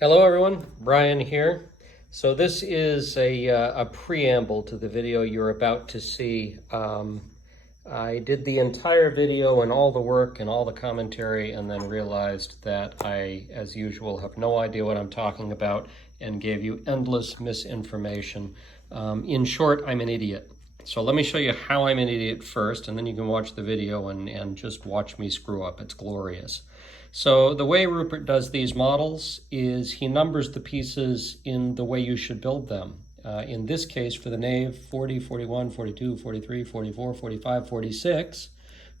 Hello everyone, Brian here. So this is a preamble to the video you're about to see. I did the entire video and all the work and all the commentary and then realized that I, as usual, have no idea what I'm talking about and gave you endless misinformation. In short, I'm an idiot. So let me show you how I'm an idiot first, and then you can watch the video and just watch me screw up. It's glorious. So the way Rupert does these models is he numbers the pieces in the way you should build them. In this case, for the Nave, 40, 41, 42, 43, 44, 45, 46,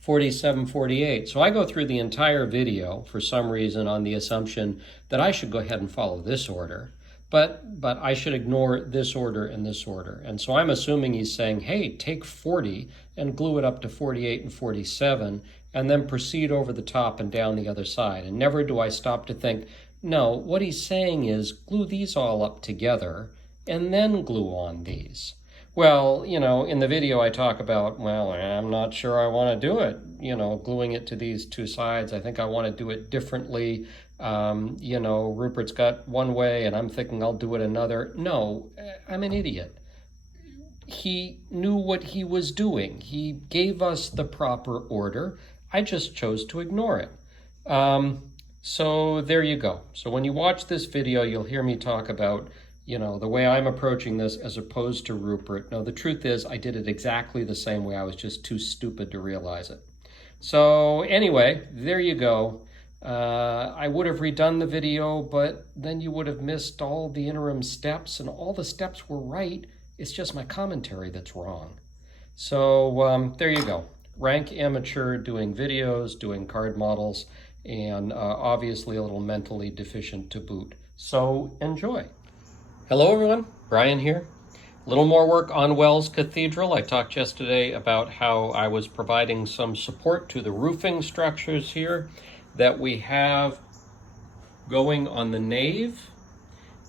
47, 48. So I go through the entire video for some reason on the assumption that I should go ahead and follow this order. But I should ignore this order and this order. And so I'm assuming he's saying, hey, take 40 and glue it up to 48 and 47, and then proceed over the top and down the other side. And never do I stop to think, no, what he's saying is glue these all up together and then glue on these. Well, in the video I talk about, well, I'm not sure I want to do it, gluing it to these two sides. I think I want to do it differently. Rupert's got one way and I'm thinking I'll do it another. No, I'm an idiot. He knew what he was doing. He gave us the proper order. I just chose to ignore it. So there you go. So when you watch this video, you'll hear me talk about the way I'm approaching this as opposed to Rupert. No, the truth is I did it exactly the same way. I was just too stupid to realize it. So anyway, there you go. I would have redone the video, but then you would have missed all the interim steps, and all the steps were right. It's just my commentary that's wrong. So there you go. Rank amateur doing videos, doing card models, and obviously a little mentally deficient to boot. So enjoy. Hello everyone, Brian here. A little more work on Wells Cathedral. I talked yesterday about how I was providing some support to the roofing structures here that we have going on the nave.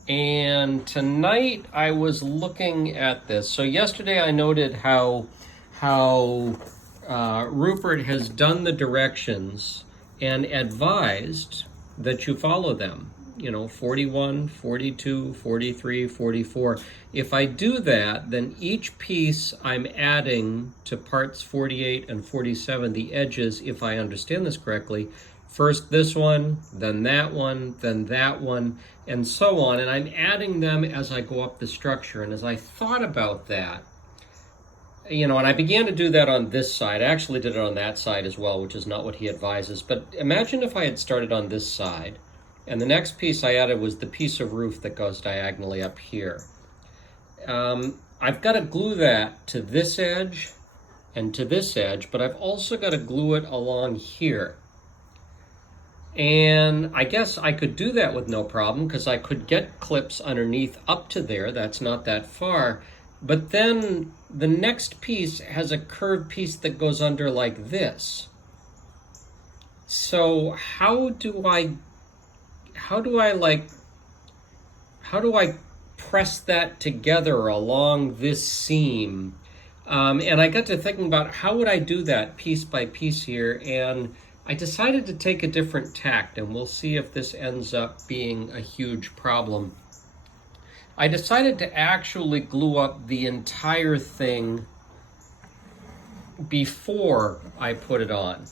And tonight I was looking at this. So yesterday I noted how Rupert has done the directions and advised that you follow them. 41, 42, 43, 44. If I do that, then each piece I'm adding to parts 48 and 47, the edges, if I understand this correctly, first this one, then that one, then that one, and so on. And I'm adding them as I go up the structure. And as I thought about that, and I began to do that on this side. I actually did it on that side as well, which is not what he advises. But imagine if I had started on this side, and the next piece I added was the piece of roof that goes diagonally up here. I've got to glue that to this edge and to this edge, but I've also got to glue it along here. And I guess I could do that with no problem because I could get clips underneath up to there. That's not that far. But then the next piece has a curved piece that goes under like this. So how do I press that together along this seam? And I got to thinking about how would I do that piece by piece here, and I decided to take a different tact, and we'll see if this ends up being a huge problem. I decided to actually glue up the entire thing before I put it on.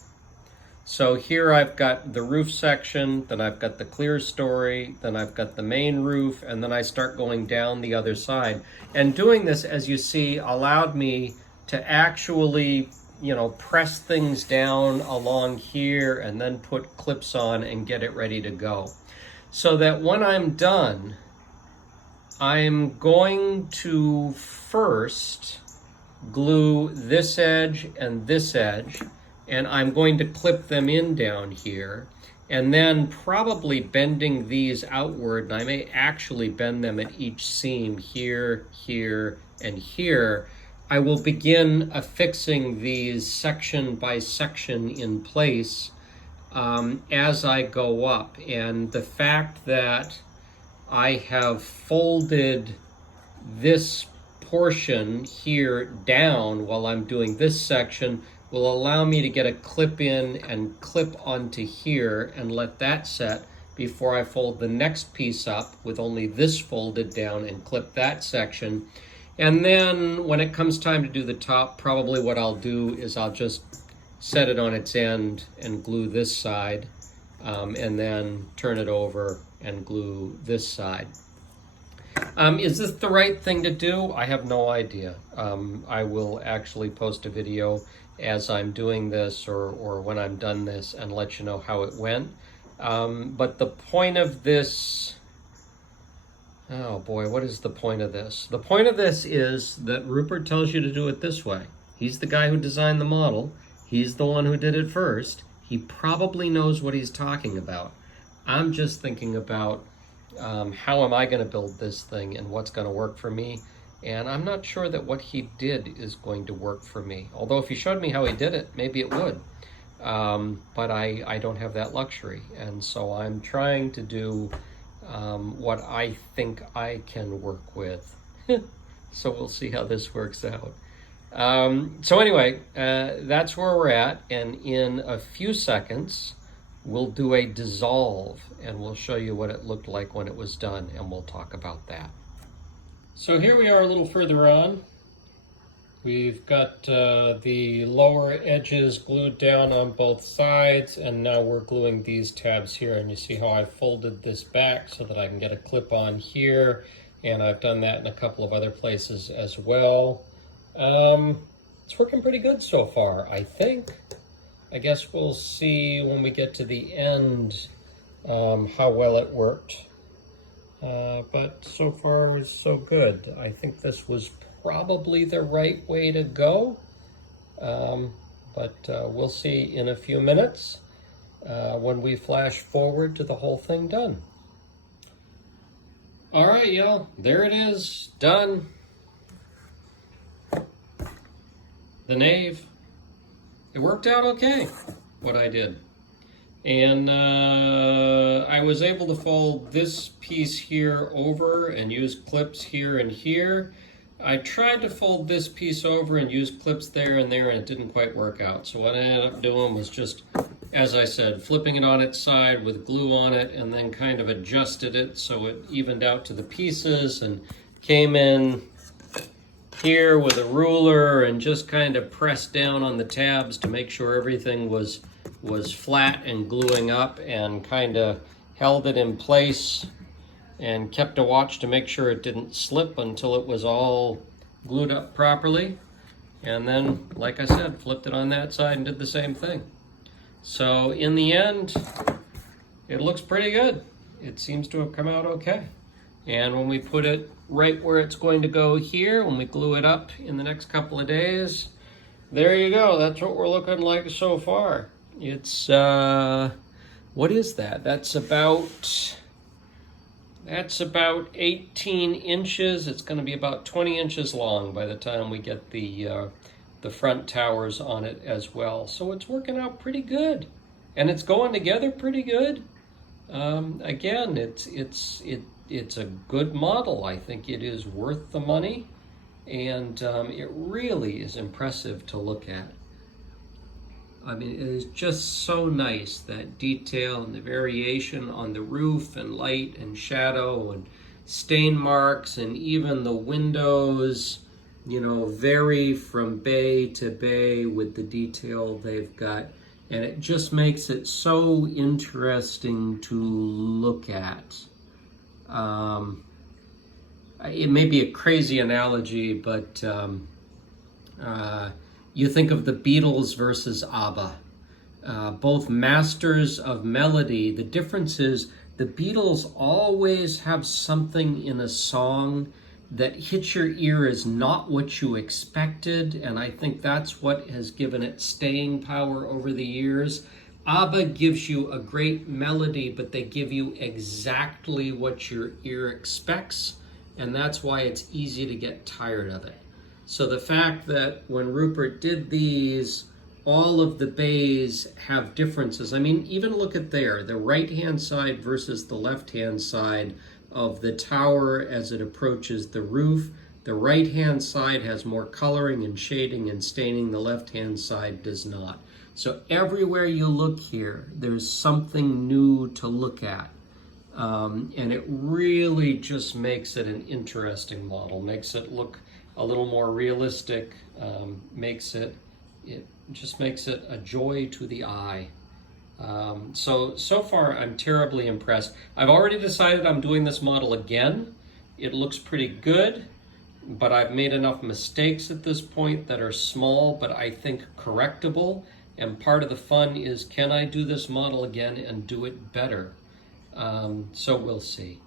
So here I've got the roof section, then I've got the clear story, then I've got the main roof, and then I start going down the other side. And doing this, as you see, allowed me to actually press things down along here and then put clips on and get it ready to go. So that when I'm done, I'm going to first glue this edge and this edge, and I'm going to clip them in down here, and then probably bending these outward, and I may actually bend them at each seam here, here, and here. I will begin affixing these section by section in place as I go up. And the fact that I have folded this portion here down while I'm doing this section will allow me to get a clip in and clip onto here and let that set before I fold the next piece up with only this folded down and clip that section. And then when it comes time to do the top, probably what I'll do is I'll just set it on its end and glue this side, and then turn it over and glue this side. Is this the right thing to do? I have no idea. I will actually post a video as I'm doing this or when I'm done this and let you know how it went. But the point of this, oh boy, what is the point of this? The point of this is that Rupert tells you to do it this way. He's the guy who designed the model. He's the one who did it first. He probably knows what he's talking about. I'm just thinking about how am I going to build this thing and what's going to work for me. And I'm not sure that what he did is going to work for me. Although if he showed me how he did it, maybe it would. But I don't have that luxury. And so I'm trying to do what I think I can work with. So we'll see how this works out. So anyway, that's where we're at. And in a few seconds, we'll do a dissolve and we'll show you what it looked like when it was done, and we'll talk about that. So here we are a little further on. We've got the lower edges glued down on both sides, and now we're gluing these tabs here. And you see how I folded this back so that I can get a clip on here, and I've done that in a couple of other places as well. It's working pretty good so far, I think. I guess we'll see when we get to the end how well it worked. But so far, so good. I think this was probably the right way to go. But we'll see in a few minutes when we flash forward to the whole thing done. All right, y'all, there it is, done. The Nave. It worked out okay, what I did. And I was able to fold this piece here over and use clips here and here. I tried to fold this piece over and use clips there and there, and it didn't quite work out. So what I ended up doing was just, as I said, flipping it on its side with glue on it, and then kind of adjusted it so it evened out to the pieces, and came in here with a ruler and just kind of pressed down on the tabs to make sure everything was flat and gluing up, and kind of held it in place and kept a watch to make sure it didn't slip until it was all glued up properly. And then, like I said, flipped it on that side and did the same thing. So in the end, it looks pretty good. It seems to have come out okay. And when we put it right where it's going to go here, when we glue it up in the next couple of days, there you go. That's what we're looking like so far. It's, what is that? That's about 18 inches. It's going to be about 20 inches long by the time we get the front towers on it as well. So it's working out pretty good, and it's going together pretty good. Again, it's a good model. I think it is worth the money, and it really is impressive to look at. I mean, it is just so nice, that detail and the variation on the roof and light and shadow and stain marks, and even the windows, you know, vary from bay to bay with the detail they've got. And it just makes it so interesting to look at. It may be a crazy analogy, but you think of the Beatles versus ABBA. Both masters of melody. The difference is the Beatles always have something in a song that hits your ear as not what you expected, and I think that's what has given it staying power over the years. ABBA gives you a great melody, but they give you exactly what your ear expects, and that's why it's easy to get tired of it. So the fact that when Rupert did these, all of the bays have differences. I mean, even look at there, the right-hand side versus the left-hand side of the tower as it approaches the roof. The right-hand side has more coloring and shading and staining. The left-hand side does not. So everywhere you look here, there's something new to look at. And it really just makes it an interesting model, makes it look a little more realistic, it just makes it a joy to the eye. So far I'm terribly impressed. I've already decided I'm doing this model again. It looks pretty good, but I've made enough mistakes at this point that are small, but I think correctable. And part of the fun is, can I do this model again and do it better? So we'll see.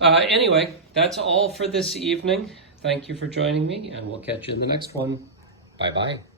Anyway, that's all for this evening. Thank you for joining me, and we'll catch you in the next one. Bye-bye.